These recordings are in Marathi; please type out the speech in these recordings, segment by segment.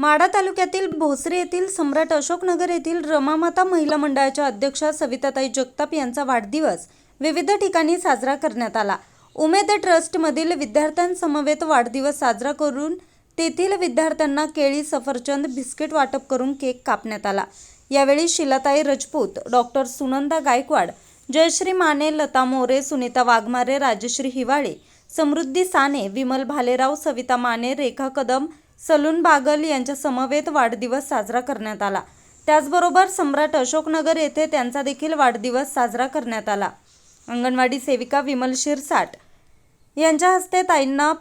माढा तालुक्यातील भोसरे येथील सम्राट अशोकनगर येथील रमामाता महिला मंडळाच्या अध्यक्षा सविताताई जगताप यांचा वाढदिवस विविध ठिकाणी साजरा करण्यात आला. उमेद ट्रस्टमधील विद्यार्थ्यांसमवेत वाढदिवस साजरा करून तेथील विद्यार्थ्यांना केळी सफरचंद बिस्किट वाटप करून केक कापण्यात आला. यावेळी शिलाताई रजपूत डॉक्टर सुनंदा गायकवाड जयश्री माने लता मोरे सुनीता वाघमारे राजश्री हिवाळे समृद्धी साने विमल भालेराव सविता माने रेखा कदम सलून बागल यांच्या समवेत वाढदिवस साजरा करण्यात आला. त्याचबरोबर सम्राट अशोकनगर येथे त्यांचा देखील वाढदिवस साजरा करण्यात आला. अंगणवाडी सेविका विमल शिरसाट यांच्या हस्ते ताईंना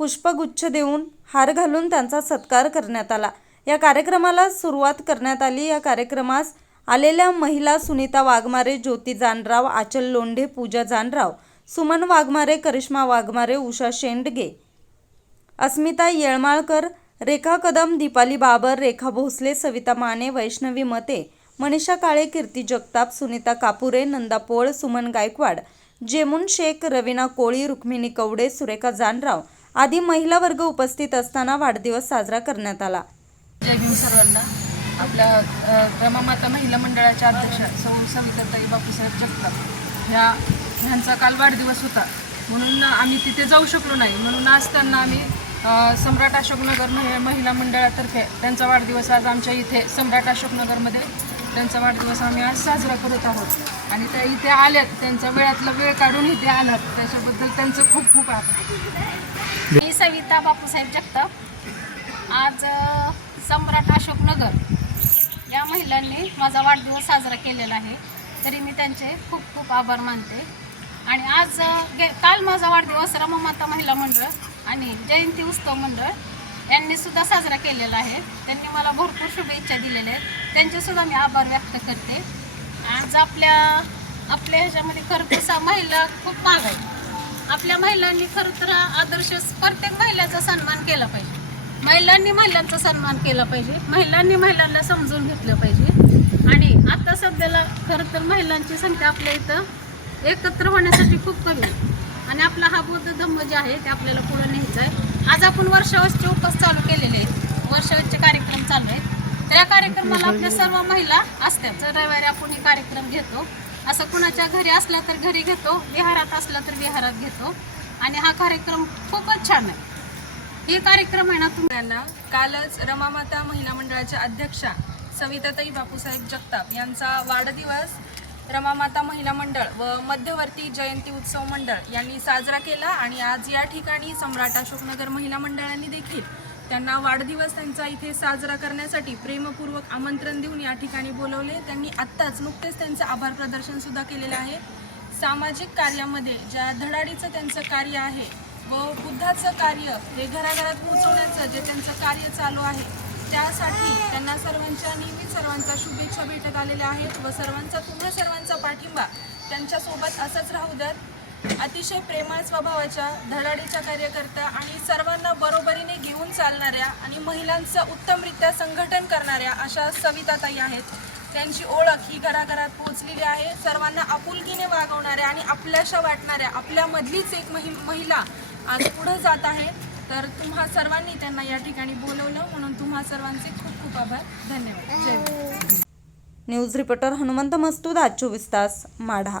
पुष्पगुच्छ देऊन हार घालून त्यांचा सत्कार करण्यात आला. या कार्यक्रमाला सुरुवात करण्यात आली. या कार्यक्रमास आलेल्या महिला सुनीता वाघमारे ज्योती जानराव आचल लोंढे पूजा जानराव सुमन वाघमारे करिश्मा वाघमारे उषा शेंडगे अस्मिता येळमाळकर रेखा कदम दीपाली बाबर रेखा भोसले सविता माने वैष्णवी मते मनीषा काळे कीर्ती जगताप सुनीता कापुरे नंदा पोळ सुमन गायकवाड जेमुन शेख रवीना कोळी रुक्मिणी कवडे सुरेखा जानराव आदी महिला वर्ग उपस्थित असताना वाढदिवस साजरा करण्यात आला. जय भीम सर्वांना. आपल्या अ, रमामाता महिला मंडळाच्या अध्यक्ष सौ सविताताई बापूसाहेब जगताप ह्या ह्यांचा काल वाढदिवस होता. म्हणून आम्ही तिथे जाऊ शकलो नाही. म्हणून आज त्यांना आम्ही सम्राट अशोकनगर महिला मंडळातर्फे त्यांचा वाढदिवस आज आमच्या इथे सम्राट अशोकनगरमध्ये त्यांचा वाढदिवस आम्ही आज साजरा करत आहोत. आणि त्या इथे आल्यात त्यांच्या वेळातला वेळ काढून इथे आलात. त्याच्याबद्दल त्यांचं खूप खूप आभार. मी सविता बापूसाहेब जगताप. आज सम्राट अशोकनगर या महिलांनी माझा वाढदिवस साजरा केलेला आहे. तरी मी त्यांचे खूप खूप आभार मानते. आणि आज गे काल माझा वाढदिवस रमामाता महिला मंडळ आणि जयंती उत्सव मंडळ यांनी सुद्धा साजरा केलेला आहे. त्यांनी मला भरपूर शुभेच्छा दिलेल्या आहेत. त्यांचेसुद्धा मी आभार व्यक्त करते. आज आपल्या आपल्या ह्याच्यामध्ये खरं तर महिला खूप माग आहे. आपल्या महिलांनी खरं तर आदर्श प्रत्येक महिलाचा सन्मान केला पाहिजे. महिलांनी महिलांचा सन्मान केला पाहिजे. महिलांनी महिलांना समजून घेतलं पाहिजे. आणि आता सध्याला खरं तर महिलांची संख्या आपल्या इथं एकत्र होण्यासाठी खूप कमी आहे. आणि आपला हा बौद्ध धम्म जे आहे ते आपल्याला पुढे न्यायचा आहे आज आपण वर्षावसचे उपवास चालू केलेले आहेत. वर्षावसचे कार्यक्रम चालू आहेत. तर या कार्यक्रमाला आपल्या सर्व महिला असतात. रविवारी आपण हे कार्यक्रम घेतो असं कुणाच्या घरी असला तर घरी घेतो विहारात असला तर विहारात घेतो. आणि हा कार्यक्रम खूपच छान आहे. हे कार्यक्रम आहे ना तुम्ही कालच रमामाता महिला मंडळाच्या अध्यक्षा सविताताई बापूसाहेब जगताप यांचा वाढदिवस रमामाता महिला मंडळ व मध्यवर्ती जयंती उत्सव मंडळ यांनी साजरा केला आणि आज या ठिकाणी सम्राट अशोकनगर महिला मंडळांनी देखील त्यांना वाढदिवस त्यांचा इथे साजरा करण्यासाठी प्रेमपूर्वक आमंत्रण देऊन या ठिकाणी बोलवले. त्यांनी आत्ताच नुकतेच त्यांचं आभार प्रदर्शनसुद्धा केलेलं आहे. सामाजिक कार्यामध्ये ज्या धडाडीचं त्यांचं कार्य आहे व बुद्धाचं कार्य हे घराघरात पोहोचवण्याचं जे त्यांचं कार्य चालू आहे त्यासाठी त्यांना सर्वांच्या नेहमी सर्वांचा शुभेच्छा भेटत आलेल्या आहेत व सर्वांचा तुम्हा सर्वांचा पाठिंबा त्यांच्यासोबत असंच राहू द्यात. अतिशय प्रेमळ स्वभावाच्या धडाडीच्या कार्यकर्त्या आणि सर्वांना बरोबरीने घेऊन चालणाऱ्या आणि महिलांचं उत्तमरित्या संघटन करणाऱ्या अशा सविताताई आहेत. त्यांची ओळख ही घराघरात पोहोचलेली आहे. सर्वांना आपुलकीने वागवणाऱ्या आणि आपल्याशा वाटणाऱ्या आपल्यामधलीच एक महि महिला आज पुढं जात आहे. तर तुम्हा सर्वांनी त्यांना या ठिकाणी बोलवलं. म्हणून तुम्हा सर्वांचे खूप खूप आभार. धन्यवाद. जय न्यूज रिपोर्टर हनुमंत मस्तूद आज चोवीस तास माढा.